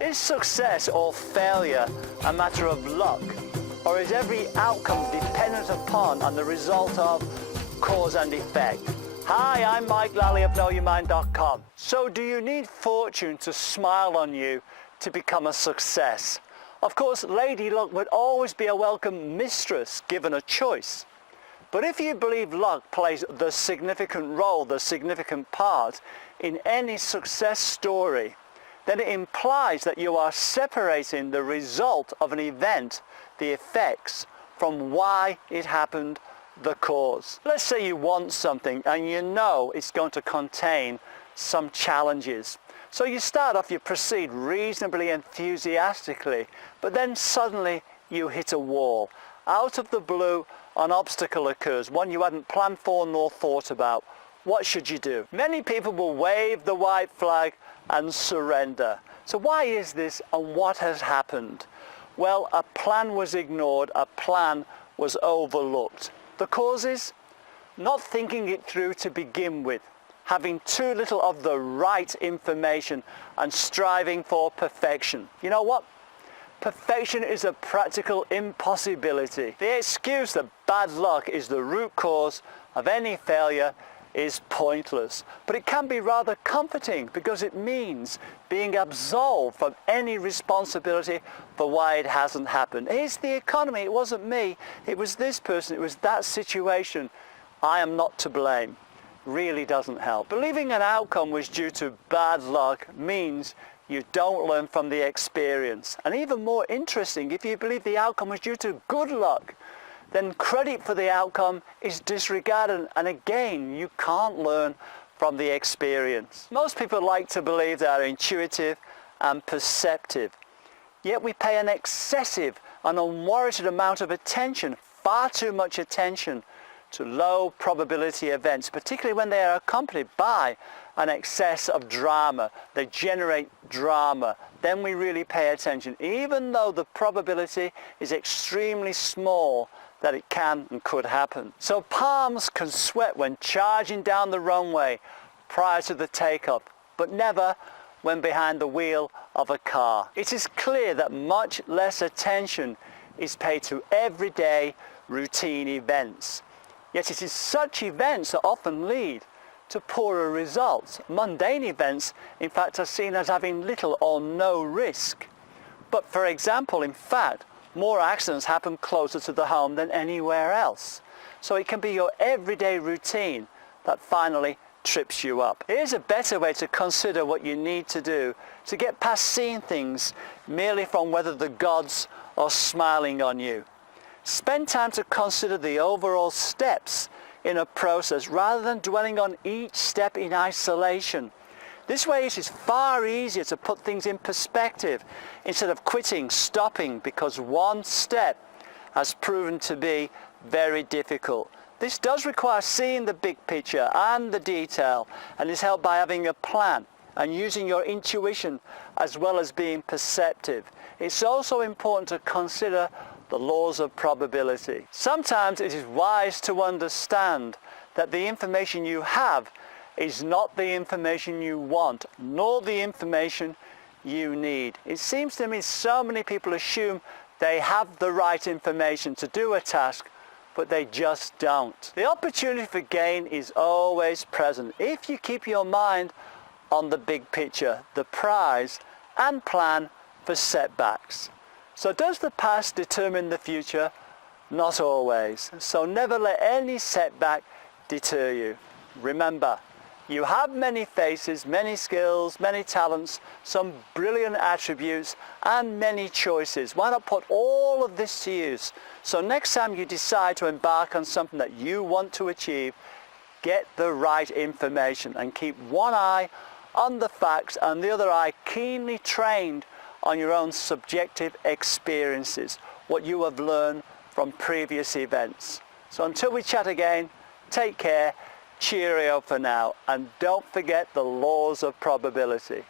Is success or failure a matter of luck? Or is every outcome dependent upon and the result of cause and effect? Hi, I'm Mike Lally of KnowYourMind.com. So do you need fortune to smile on you to become a success? Of course, Lady Luck would always be a welcome mistress given a choice. But if you believe luck plays the significant role, the significant part in any success story, then it implies that you are separating the result of an event, the effects, from why it happened, the cause. Let's say you want something and you know it's going to contain some challenges. So you start off, you proceed reasonably enthusiastically, but then suddenly you hit a wall. Out of the blue, an obstacle occurs, one you hadn't planned for nor thought about. What should you do? Many people will wave the white flag and surrender. So why is this and what has happened? Well, a plan was ignored, a plan was overlooked. The causes? Not thinking it through to begin with, having too little of the right information and striving for perfection. You know what? Perfection is a practical impossibility. The excuse that bad luck is the root cause of any failure is pointless. But it can be rather comforting because it means being absolved from any responsibility for why it hasn't happened. It's the economy, it wasn't me, it was this person, it was that situation. I am not to blame. Really doesn't help. Believing an outcome was due to bad luck means you don't learn from the experience. And even more interesting, if you believe the outcome was due to good luck, then credit for the outcome is disregarded, and again, you can't learn from the experience. Most people like to believe they are intuitive and perceptive, yet we pay an excessive and unwarranted amount of attention, far too much attention, to low probability events, particularly when they are accompanied by an excess of drama. They generate drama. Then we really pay attention, even though the probability is extremely small that it can and could happen. So palms can sweat when charging down the runway prior to the takeoff, but never when behind the wheel of a car. It is clear that much less attention is paid to everyday routine events. Yet it is such events that often lead to poorer results. Mundane events, in fact, are seen as having little or no risk. But for example, in fact, more accidents happen closer to the home than anywhere else. So it can be your everyday routine that finally trips you up. Here's a better way to consider what you need to do to get past seeing things merely from whether the gods are smiling on you. Spend time to consider the overall steps in a process rather than dwelling on each step in isolation. This way it is far easier to put things in perspective instead of quitting, stopping, because one step has proven to be very difficult. This does require seeing the big picture and the detail, and is helped by having a plan and using your intuition as well as being perceptive. It's also important to consider the laws of probability. Sometimes it is wise to understand that the information you have is not the information you want, nor the information you need. It seems to me so many people assume they have the right information to do a task, but they just don't. The opportunity for gain is always present if you keep your mind on the big picture, the prize, and plan for setbacks. So does the past determine the future? Not always. So never let any setback deter you. Remember, you have many faces, many skills, many talents, some brilliant attributes, and many choices. Why not put all of this to use? So next time you decide to embark on something that you want to achieve, get the right information and keep one eye on the facts and the other eye keenly trained on your own subjective experiences, what you have learned from previous events. So until we chat again, take care, cheerio for now, and don't forget the laws of probability.